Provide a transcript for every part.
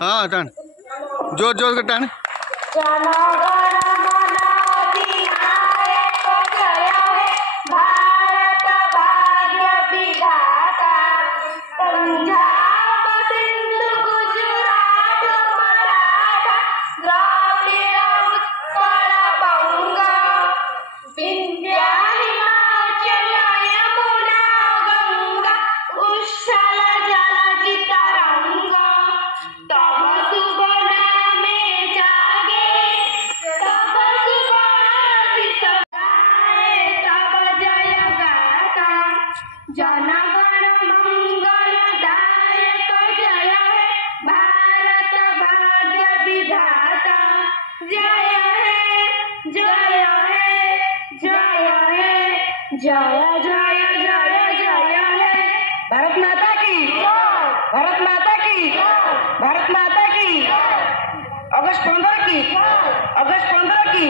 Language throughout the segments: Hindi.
हाँ टाण जोर जोर कर टाण। जय जय जय जय है भारत माता की, भारत माता की, भारत माता की। अगस्त 15 की, अगस्त 15 की,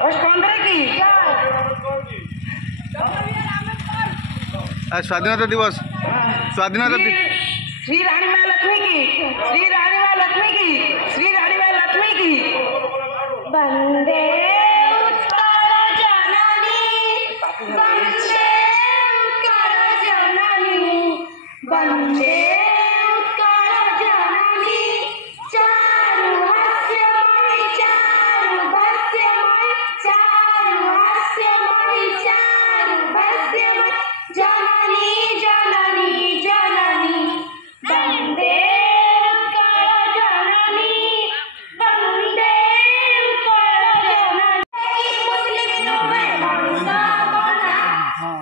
अगस्त 15 की। स्वाधीनता दिवस, स्वाधीनता दिवस। श्री रानी माँ लक्ष्मी की, श्री रानी माँ लक्ष्मी की, श्री रानी माँ लक्ष्मी की। वंदे वंदे उत्कल जननी चारु हास्यमयी, चारु भास्यमयी, चारु हास्यमयी, चारु भास्यमयी जननी जननी जननी। वंदे उत्कल जननी, वंदे उत्कल जननी। मुस्लिम में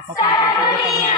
सारा दुनिया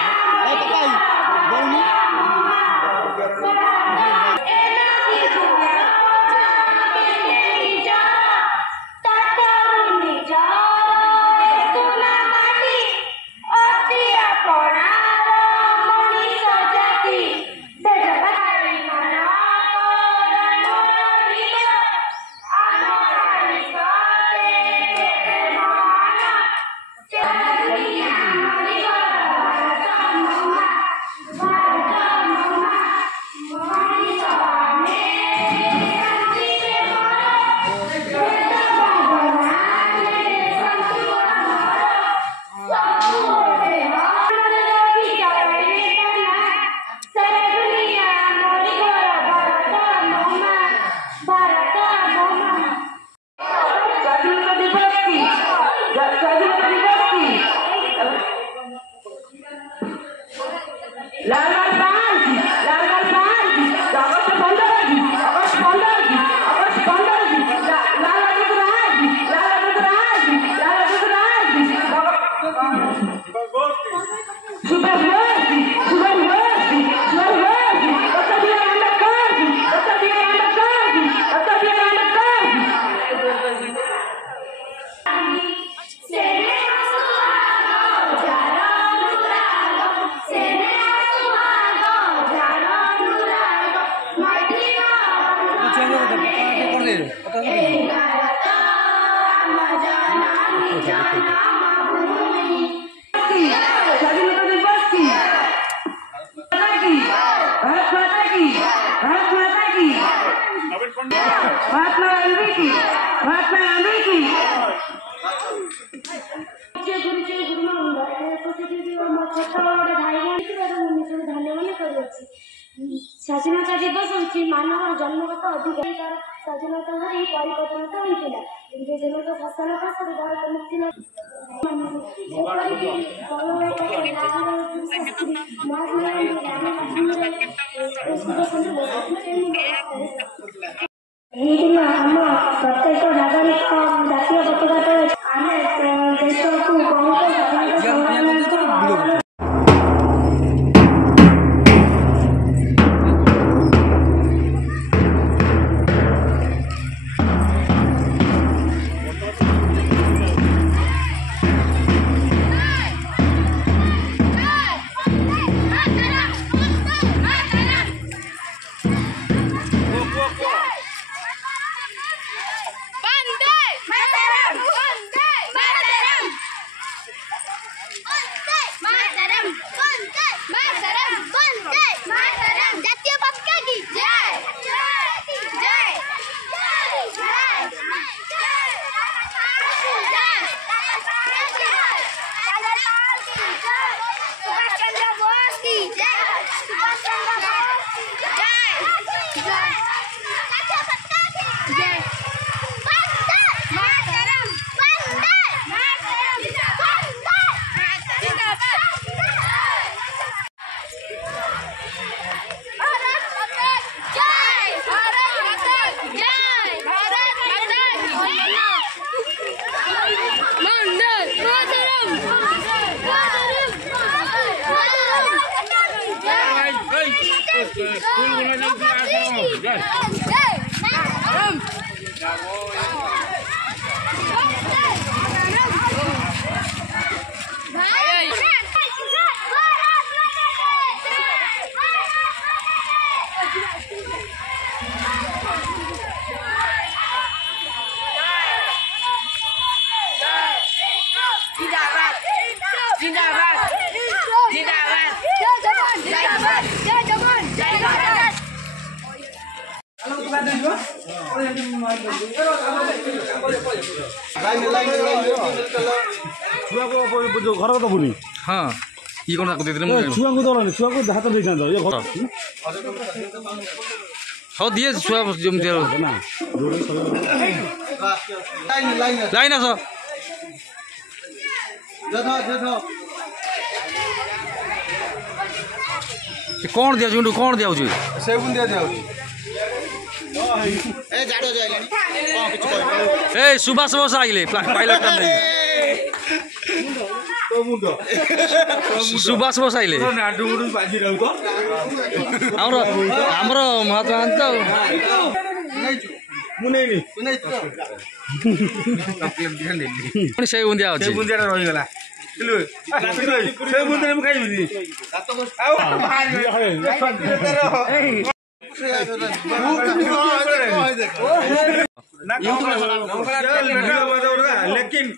महात्मा गांधी की, महात्मा गांधी की। स्वाधीनता दिवस हूँ मानव जन्मगत अधिकार स्वाधीनता धरी परिवर्तन होता इंग्रेजों शासन पास भारत मुक्ति आम प्रत्येक नागरिक जातीय पताका आम देश को जातीय पताका घर कत बुनी हाँ ये कौन को देते छुआ को दौड़ानी छुआ को हाथ दे जाता ये घर हाँ दिए छुआ जमी ना लाइन आस कौन दिया कौन दिया ए सुभाष बोस आइले पाइलट सुभाष बोस आइले हमर महात्मा गांधी से बुंदिया अच्छी रहीगला लेकिन